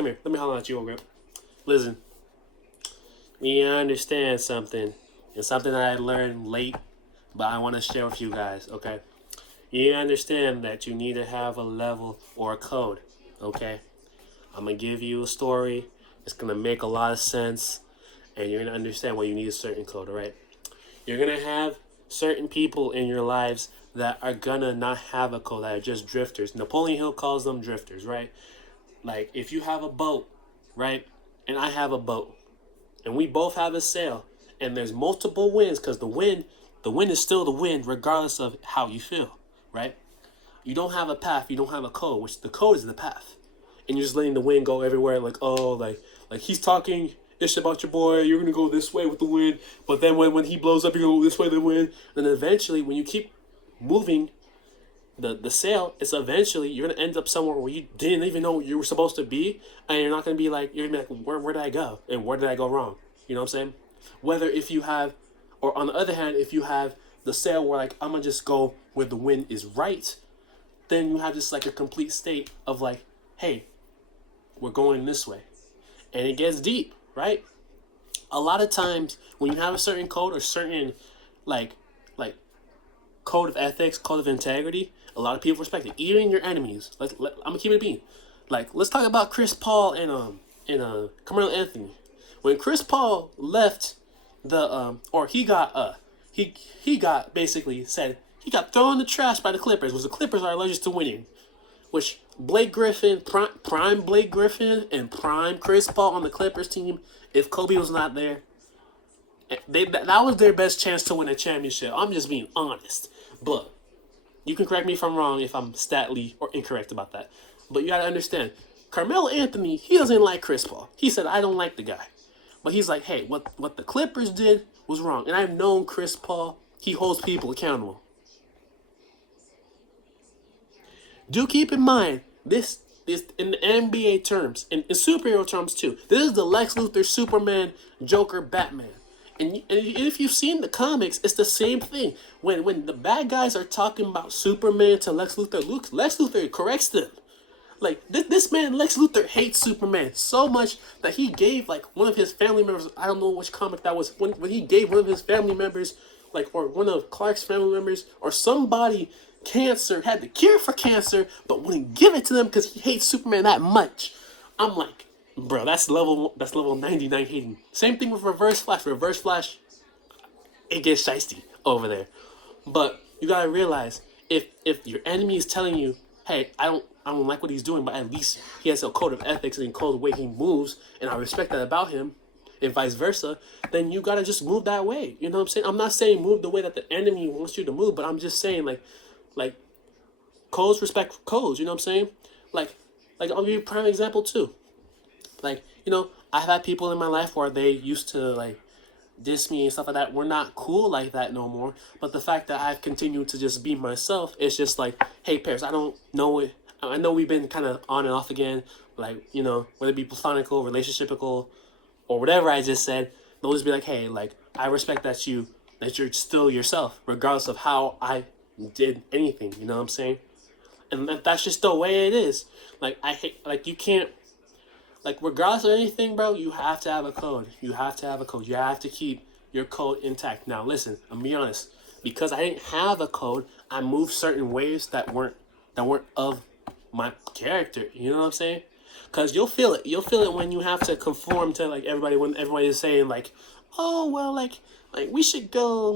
Come here. Let me holler at you, real quick. Listen, we understand something. It's something that I learned late, but I want to share with you guys, okay? You understand that you need to have a level or a code, okay? I'm going to give you a story. It's going to make a lot of sense, and you're going to understand why you need a certain code, all right? You're going to have certain people in your lives that are going to not have a code, that are just drifters. Napoleon Hill calls them drifters, right? Like, if you have a boat, right, and I have a boat, and we both have a sail, and there's multiple winds, because the wind is still the wind regardless of how you feel, right? You don't have a path, you don't have a code, which the code is the path. And you're just letting the wind go everywhere, like, oh, like he's talking ish about your boy, you're gonna go this way with the wind, but then when he blows up, you're gonna go this way with the wind. And then eventually, when you keep moving the sail, it's eventually you're gonna end up somewhere where you didn't even know you were supposed to be, and you're not gonna be like, you're gonna be like, where did I go? And where did I go wrong? You know what I'm saying? Whether if you have, or on the other hand, if you have the sail where like, I'm gonna just go where the wind is right, then you have just like a complete state of like, hey, we're going this way. And it gets deep, right? A lot of times when you have a certain code or certain like like code of ethics, code of integrity, a lot of people respect it. Even your enemies. I'm gonna keep it being. Like, let's talk about Chris Paul and Carmelo Anthony. When Chris Paul left the or he got basically said he got thrown in the trash by the Clippers, because the Clippers are allergic to winning. Which Blake Griffin, prime Blake Griffin, and prime Chris Paul on the Clippers team, if Kobe was not there, that was their best chance to win a championship. I'm just being honest. But you can correct me if I'm wrong, if I'm statly or incorrect about that. But you gotta understand, Carmelo Anthony, he doesn't like Chris Paul. He said, I don't like the guy. But he's like, hey, what the Clippers did was wrong. And I've known Chris Paul, he holds people accountable. Do keep in mind, this is in the NBA terms, in superhero terms too. This is the Lex Luthor, Superman, Joker, Batman. And if you've seen the comics, it's the same thing. When the bad guys are talking about Superman to Lex Luthor, Lex Luthor corrects them. Like, this man, Lex Luthor, hates Superman so much that he gave, like, one of his family members, I don't know which comic that was, when he gave one of his family members, like, or one of Clark's family members, or somebody, cancer, had the cure for cancer, but wouldn't give it to them because he hates Superman that much. I'm like, bro, that's level 99 hating. Same thing with Reverse Flash. Reverse Flash, it gets shiesty over there. But you gotta realize, if your enemy is telling you, hey, I don't like what he's doing, but at least he has a code of ethics and a code of the way he moves, and I respect that about him, and vice versa, then you gotta just move that way. You know what I'm saying? I'm not saying move the way that the enemy wants you to move, but I'm just saying like codes respect codes. You know what I'm saying? Like I'll give you a prime example too. Like, I've had people in my life where they used to like diss me and stuff like that. We're not cool like that no more. But the fact that I've continued to just be myself, it's just like, hey, Paris, I don't know it. I know we've been kind of on and off again, like, whether it be platonical, relationshipical, or whatever I just said. They'll just be like, hey, like, I respect that you're still yourself, regardless of how I did anything. You know what I'm saying? And that's just the way it is. Like, I hate, like, you can't, like, regardless of anything, bro, you have to have a code. You have to have a code. You have to keep your code intact. Now, listen, I'm gonna be honest. Because I didn't have a code, I moved certain ways that weren't of my character. You know what I'm saying? Because you'll feel it. You'll feel it when you have to conform to like everybody. When everybody is saying like, oh well, like we should go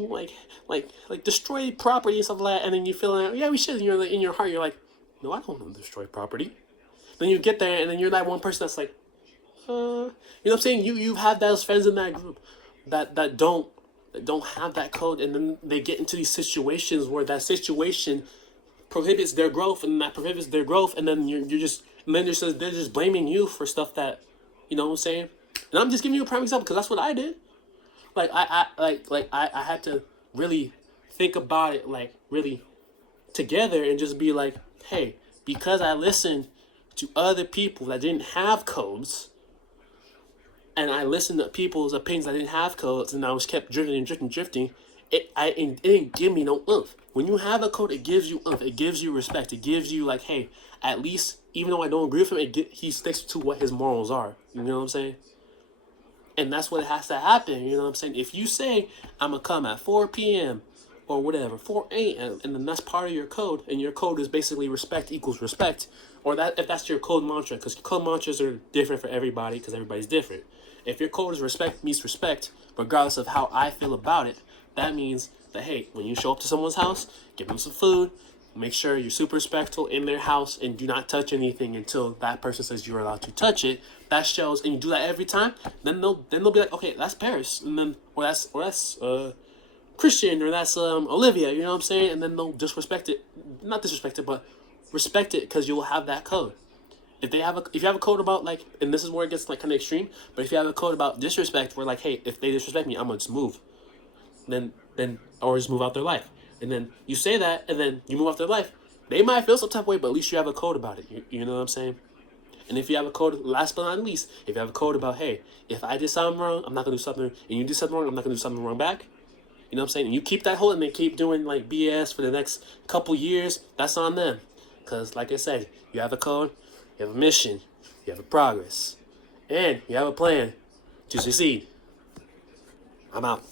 like destroy property and stuff like that, and then you feel like, yeah, we should. And you're like, in your heart, you're like, no, I don't want to destroy property. Then you get there, and then you're that one person that's like, you know what I'm saying? You have those friends in that group that don't have that code, and then they get into these situations where that situation prohibits their growth, and that prohibits their growth, and then you're just, and then they're just blaming you for stuff that, you know what I'm saying? And I'm just giving you a prime example because that's what I did. Like I had to really think about it, like really together, and just be like, hey, because I listened to other people that didn't have codes, and I listened to people's opinions that didn't have codes, and I was kept drifting and drifting, it didn't give me no oomph. When you have a code, it gives you oomph. It gives you respect. It gives you like, hey, at least even though I don't agree with him, he sticks to what his morals are. You know what I'm saying? And that's what has to happen. You know what I'm saying? If you say I'm gonna come at 4 p.m. or whatever, 4 a.m., and then that's part of your code, and your code is basically respect equals respect, or that if that's your code mantra, because code mantras are different for everybody, because everybody's different. If your code is respect meets respect, regardless of how I feel about it, that means that hey, when you show up to someone's house, give them some food, make sure you're super respectful in their house, and do not touch anything until that person says you're allowed to touch it. That shows, and you do that every time. Then they'll be like, okay, that's Paris, and then or that's Christian, or that's Olivia. You know what I'm saying? And then they'll just respect it, not disrespect it, but respect it because you'll have that code. If you have a code about like, and this is where it gets like kind of extreme, but if you have a code about disrespect, where like, hey, if they disrespect me, I'm gonna just move, then or just move out their life, and then you say that, and then you move out their life, they might feel some type of way, but at least you have a code about it. You know what I'm saying? And if you have a code, last but not least, if you have a code about, hey, if I did something wrong, I'm not gonna do something, and you do something wrong, I'm not gonna do something wrong back. You know what I'm saying? And you keep that hold, and they keep doing like BS for the next couple years. That's on them, because like I said, you have a code, you have a mission, you have a progress, and you have a plan to succeed. I'm out.